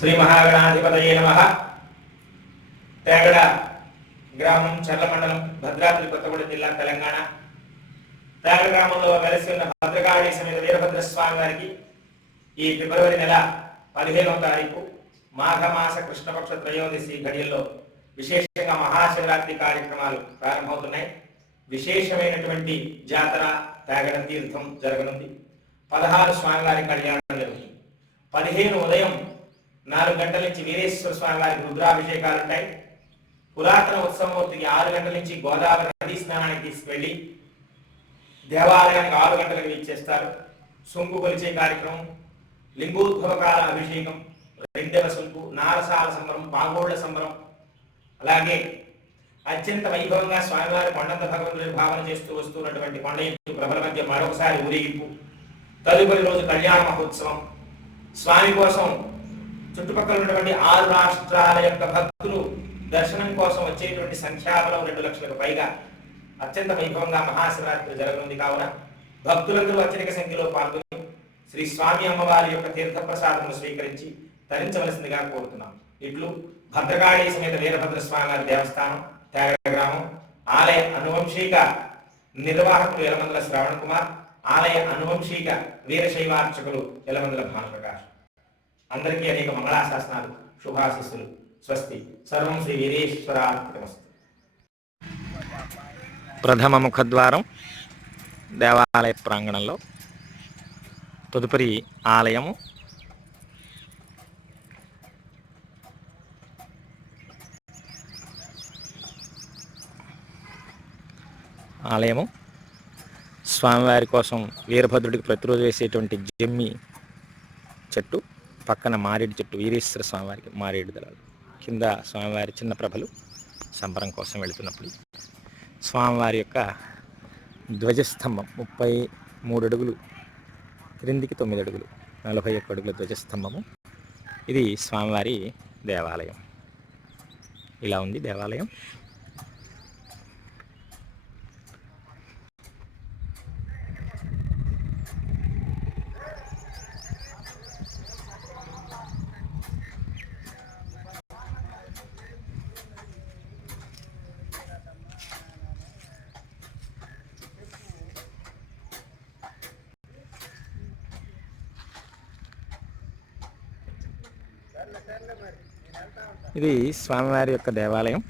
శ్రీ మహాగణాధిపతయే నమ. తేగడ గ్రామం చర్ల మండలం భద్రాద్రి కొత్తగూడెం జిల్లా తెలంగాణ. తేగడ గ్రామంలో వెలసి ఉన్న భద్రకాళీ సమేత వీరభద్ర స్వామి ఈ ఫిబ్రవరి నెల పదిహేనవ తారీఖు మాఘమాస కృష్ణపక్ష త్రయోదశి ఘడియల్లో విశేషంగా మహాశివరాత్రి కార్యక్రమాలు ప్రారంభమవుతున్నాయి. విశేషమైనటువంటి జాతర తేగడ తీర్థం జరగనుంది. పదహారు స్వామివారి కళ్యాణం జరుగుతుంది. పదిహేను ఉదయం నాలుగు గంటల నుంచి వీరేశ్వర స్వామి వారికి రుద్రాభిషేకాలు ఉంటాయి. పురాతన ఉత్సవమూర్తికి ఆరు గంటల నుంచి గోదావరి నదీ స్నానానికి తీసుకువెళ్ళి దేవాలయానికి ఆరు గంటలకు ఇచ్చేస్తారు సుంకు కొలిచే కార్యక్రమం లింగోద్భవకాల అభిషేకం రెండవ సుంకు నారసాల సంబరం పాగోళ్ళ సంబరం. అలాగే అత్యంత వైభవంగా స్వామివారి కొండంత భగవంతుడి భావన చేస్తూ వస్తున్నటువంటి కొండ ఎత్తు ప్రభల మధ్య మరొకసారి ఊరేగింపు. తదుపరి రోజు కళ్యాణ మహోత్సవం. స్వామి కోసం చుట్టుపక్కల ఉన్నటువంటి ఆరు రాష్ట్రాల యొక్క భక్తులు దర్శనం కోసం వచ్చేటువంటి సంఖ్యాబలం రెండు లక్షలకు పైగా అత్యంత వైభవంగా మహాశివరాత్రి జరగనుంది కావున భక్తులందరూ అత్యధిక సంఖ్యలో పాల్గొని శ్రీ స్వామి అమ్మవారి యొక్క తీర్థ ప్రసాదము స్వీకరించి తరించవలసిందిగా కోరుతున్నాం. ఇట్లు భద్రకాళి సమేత వీరభద్ర స్వామి వారి దేవస్థానం త్యాగగ్రామం ఆలయ అనువంశీక నిర్వాహకులు ఎలమందల శ్రవణ్ కుమార్ ఆలయ అనువంశీక వీరశైవార్చకులు ఎలమందల భానుప్రకాష్. అందరికీ అనేక మంగళాశాసనాలు శుభాశిస్సులు. స్వస్తి. సర్వం శ్రీ వీరేశ్వరార్పితమస్తు ప్రథమ ముఖద్వారం దేవాలయ ప్రాంగణంలో తదుపరి ఆలయము ఆలయము. స్వామివారి కోసం వీరభద్రుడికి ప్రతిరోజు వేసేటువంటి జమ్మి చెట్టు. పక్కన మారేడు చెట్టు వీరేశ్వర స్వామివారికి మారేడు దళాలు. కింద స్వామివారి చిన్న ప్రభలు సంబరం కోసం వెళుతున్నప్పుడు స్వామివారి యొక్క ధ్వజస్తంభం ముప్పై మూడు అడుగులు క్రిందికి తొమ్మిది అడుగులు నలభై ఒక్క అడుగుల ధ్వజస్తంభము. ఇది స్వామివారి దేవాలయం. ఇలా ఉంది దేవాలయం. ఇది స్వామివారి యొక్క దేవాలయం.